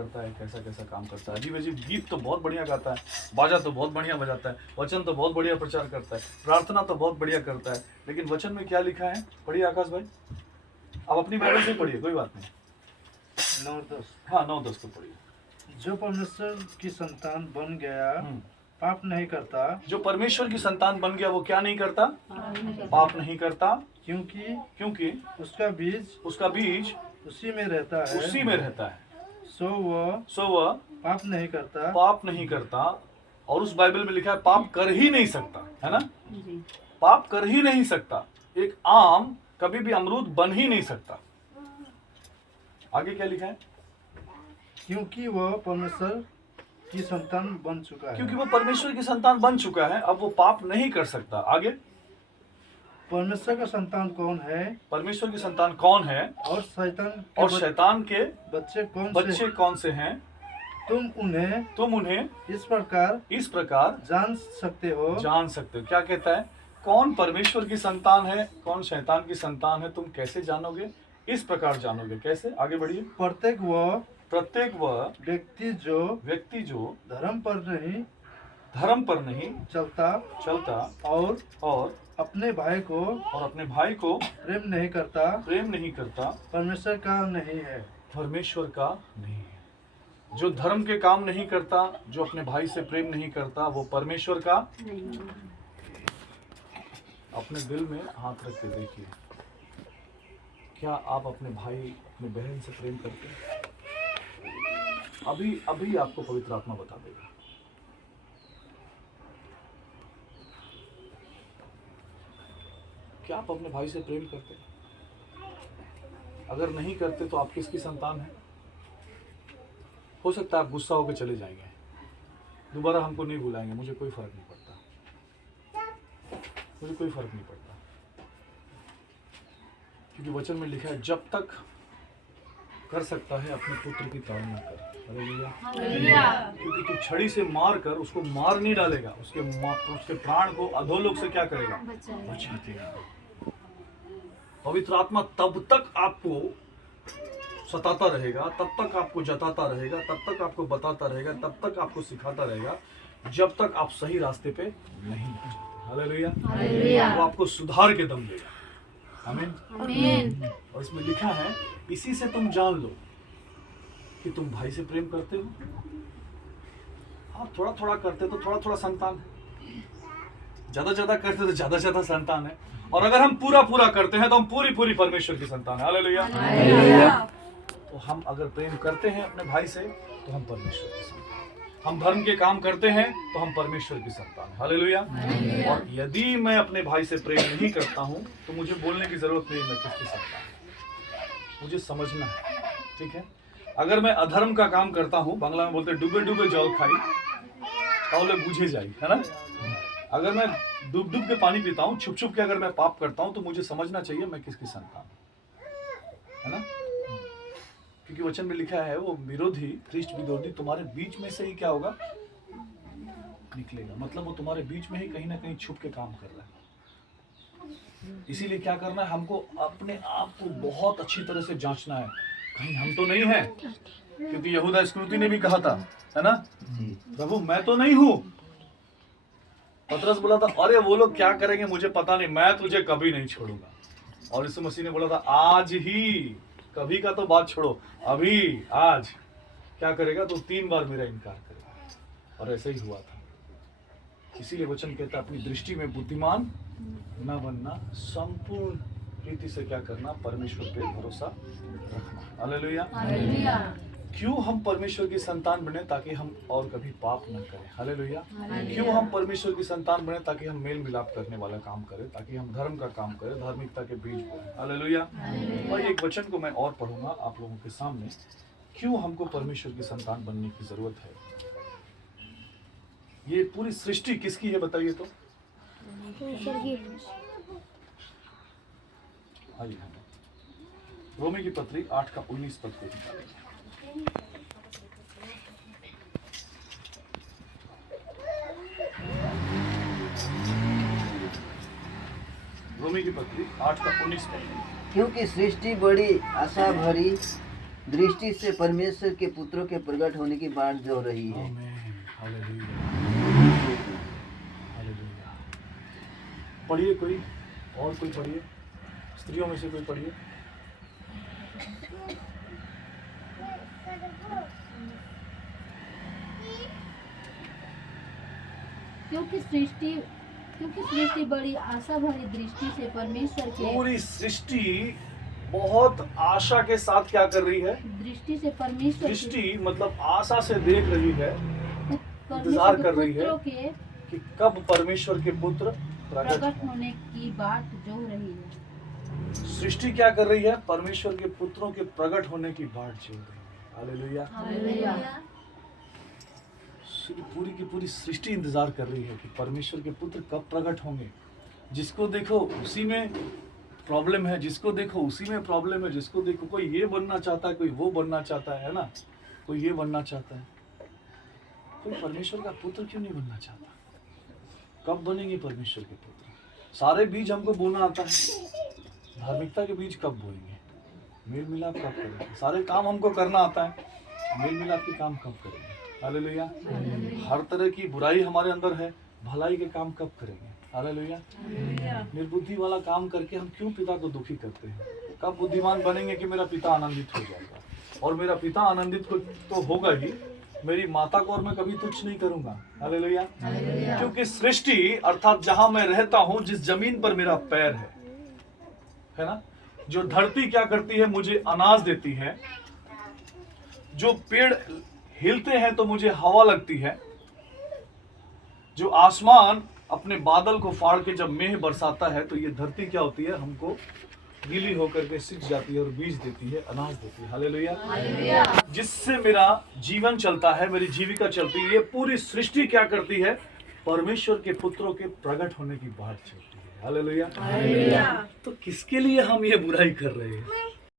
करता है, कैसा कैसा काम करता है। अजीब अजीब गीत तो बहुत बढ़िया गाता है, बाजा तो बहुत बढ़िया बजाता है, वचन तो बहुत बढ़िया प्रचार करता है, प्रार्थना तो बहुत बढ़िया करता है। लेकिन वचन में क्या लिखा है? पढ़िए आकाश भाई, आप अपनी बाइबल से पढ़िए, कोई बात नहीं। 9-10। हाँ 9-10 को पढ़िए। जो परमेश्वर की संतान बन गया पाप नहीं करता, जो परमेश्वर की संतान बन गया वो क्या नहीं करता? पाप नहीं करता। क्योंकि उसका बीज उसी में रहता है, उसी में रहता है, सो वह पाप नहीं करता। पाप नहीं करता। और उस बाइबल में लिखा है पाप कर ही नहीं सकता, है ना? पाप कर ही नहीं सकता। एक आम कभी भी अमरूद बन ही नहीं सकता। आगे क्या लिखा है? क्योंकि वह परमेश्वर की संतान बन चुका है। क्योंकि वो परमेश्वर की संतान बन चुका है, अब वो पाप नहीं कर सकता। आगे, परमेश्वर का संतान कौन है? परमेश्वर की संतान कौन है? और शैतान के बच्चे कौन से हैं? तुम उन्हें इस प्रकार जान सकते हो। क्या कहता है? कौन परमेश्वर की संतान है, कौन शैतान की संतान है, तुम कैसे जानोगे? इस प्रकार जानोगे। कैसे? आगे बढ़िए। प्रत्येक वह व्यक्ति जो धर्म पर नहीं चलता और अपने भाई को प्रेम नहीं करता परमेश्वर का नहीं है। जो धर्म के काम नहीं करता, जो अपने भाई से प्रेम नहीं करता, वो परमेश्वर का नहीं। अपने दिल में हाथ रख के देखिए, क्या आप अपने भाई अपने बहन से प्रेम करते हैं? अभी आपको पवित्र आत्मा बता देगा। क्या आप अपने भाई से प्रेम करते हैं? अगर नहीं करते तो आप किसकी संतान हैं? हो सकता है आप गुस्सा होकर चले जाएंगे, दोबारा हमको नहीं बुलाएंगे, मुझे कोई फर्क नहीं पड़ता, क्योंकि वचन में लिखा है जब तक कर सकता है अपने पुत्र की ताड़ना कर। हालेलुया। क्योंकि तू छड़ी से मार कर उसको मार नहीं डालेगा, उसके प्राण को अधोलोक से क्या करेगा? बचा देगा। पवित्र आत्मा तब तक आपको सताता रहेगा, तब तक आपको जताता रहेगा, तब तक आपको बताता रहेगा, तब तक आपको सिखाता रहेगा, जब तक आप सही रास्ते पे नहीं आ जाते। हालेलुया। वो आपको सुधार के दम देगा। आमीन। और इसमें लिखा है इसी से तुम जान लो कि तुम भाई से प्रेम करते हो। आप थोड़ा थोड़ा करते तो थोड़ा थोड़ा संतान है, ज्यादा ज्यादा करते तो ज्यादा ज्यादा संतान है, और अगर हम पूरा पूरा करते हैं तो हम पूरी पूरी परमेश्वर की संतान है। हालेलुया। तो हम अगर प्रेम करते हैं अपने भाई से तो हम परमेश्वर की संतान, हम धर्म के काम करते हैं तो हम परमेश्वर की संतान है। हालेलुया। और यदि मैं अपने भाई से प्रेम नहीं करता हूं तो मुझे बोलने की जरूरत नहीं, मैं किसकी संतान हूं, मुझे समझना है। ठीक है? अगर मैं अधर्म का काम करता हूं, बांग्ला में बोलते हैं डूबे डूबे जल खाई ताहले बुझे जाई, है ना? अगर मैं डूब डूब के पानी पीता हूं, छुप छुप के अगर मैं पाप करता हूं, तो मुझे समझना चाहिए मैं किसकी संतान हूं, है ना? क्योंकि वचन में लिखा है वो विरोधी, ख्रिस्ट विरोधी तुम्हारे बीच में से ही क्या होगा? निकलेगा। मतलब वो तुम्हारे बीच में ही कहीं ना कहीं छुप के काम कर रहा है। इसीलिए क्या करना है? हमको अपने आप को बहुत अच्छी तरह से जांचना है, कहीं हम तो नहीं है। क्योंकि यहूदा इस्करियोती ने भी कहा था, है ना, प्रभु मैं तो नहीं हूं। पतरस बोला था अरे वो लोग क्या करेंगे मुझे पता नहीं, मैं तुझे कभी नहीं छोड़ूंगा। और यीशु मसीह ने बोला था आज ही, कभी का तो बात छोड़ो, अभी आज क्या करेगा? तो 3 बार मेरा इनकार करेगा। और ऐसा ही हुआ था। इसीलिए वचन कहता है अपनी दृष्टि में बुद्धिमान न बनना, संपूर्ण रीति से क्या करना? परमेश्वर पे भरोसा रखना। हालेलुया। क्यों हम परमेश्वर की संतान बने? ताकि हम और कभी पाप न करें। हालेलुया। क्यों हम परमेश्वर की संतान बने? ताकि हम मेल मिलाप करने वाला काम करें, ताकि हम धर्म का काम करें, धार्मिकता के बीज बोएं। हालेलुया। और एक वचन को मैं और पढ़ूंगा आप लोगों के सामने, क्यों हमको परमेश्वर की संतान बनने की जरूरत है। ये पूरी सृष्टि किसकी है बताइए तो? आइए हम रोमी की पत्री 8 का 19 पद को निकालेंगे। रोमी की पत्री 8 का 19 पद। क्योंकि सृष्टि बड़ी आशा भरी दृष्टि से परमेश्वर के पुत्रों के प्रकट होने की बाट जो रही है। आमीन, हालेलुया, हालेलुया। पढ़िए कोई और, कोई पढ़िए, स्त्रियों में से कोई पढ़िए। क्योंकि सृष्टि बड़ी आशा भरी दृष्टि से परमेश्वर के पूरी सृष्टि बहुत आशा के साथ क्या कर रही है? दृष्टि से परमेश्वर दृष्टि मतलब आशा से देख रही है, परमेश्वर इंतजार के कर रही है पुत्रों के कि कब परमेश्वर के पुत्र प्रकट प्रकट होने की बाट जो रही है। सृष्टि क्या कर रही है? परमेश्वर के पुत्रों के प्रकट होने की बाट जो रही है। हालेलुया। हालेलुया। पूरी की पूरी सृष्टि इंतजार कर रही है कि परमेश्वर के पुत्र कब प्रकट होंगे। जिसको देखो उसी में प्रॉब्लम है, जिसको देखो उसी में प्रॉब्लम है, जिसको देखो कोई ये बनना चाहता है, कोई वो बनना चाहता है ना, कोई ये बनना चाहता है, कोई परमेश्वर का पुत्र क्यों नहीं बनना चाहता? कब बनेंगे परमेश्वर के पुत्र? सारे बीज हमको बोना आता है, धार्मिकता के बीज कब बोएंगे? मेल मिलाप कब करेंगे? सारे काम हमको करना आता है, मेल मिलाप के काम कब करेंगे? हालेलुया। हर तरह की बुराई हमारे अंदर है, भलाई के काम कब करेंगे? हालेलुया। निर्बुद्धि वाला काम करके हम क्यों पिता को दुखी करते हैं? कब बुद्धिमान बनेंगे कि मेरा पिता आनंदित हो जाएगा? और मेरा पिता आनंदित तो होगा ही, मेरी माता को और मैं कभी तुच्छ नहीं करूंगा। हालेलुया। क्योंकि सृष्टि अर्थात जहां मैं रहता हूं, जिस जमीन पर मेरा पैर है ना, जो धरती क्या करती है? मुझे अनाज देती है। जो पेड़ हिलते हैं तो मुझे हवा लगती है। जो आसमान अपने बादल को फाड़ के जब मेघ बरसाता है तो ये धरती क्या होती है? हमको गीली होकर के सिंच जाती है और बीज देती है, अनाज देती है। हालेलुया। जिससे मेरा जीवन चलता है, मेरी जीविका चलती है। ये पूरी सृष्टि क्या करती है? परमेश्वर के पुत्रों के प्रकट होने की बात चलती है। हालेलुया। तो किसके लिए हम ये बुराई कर रहे हैं?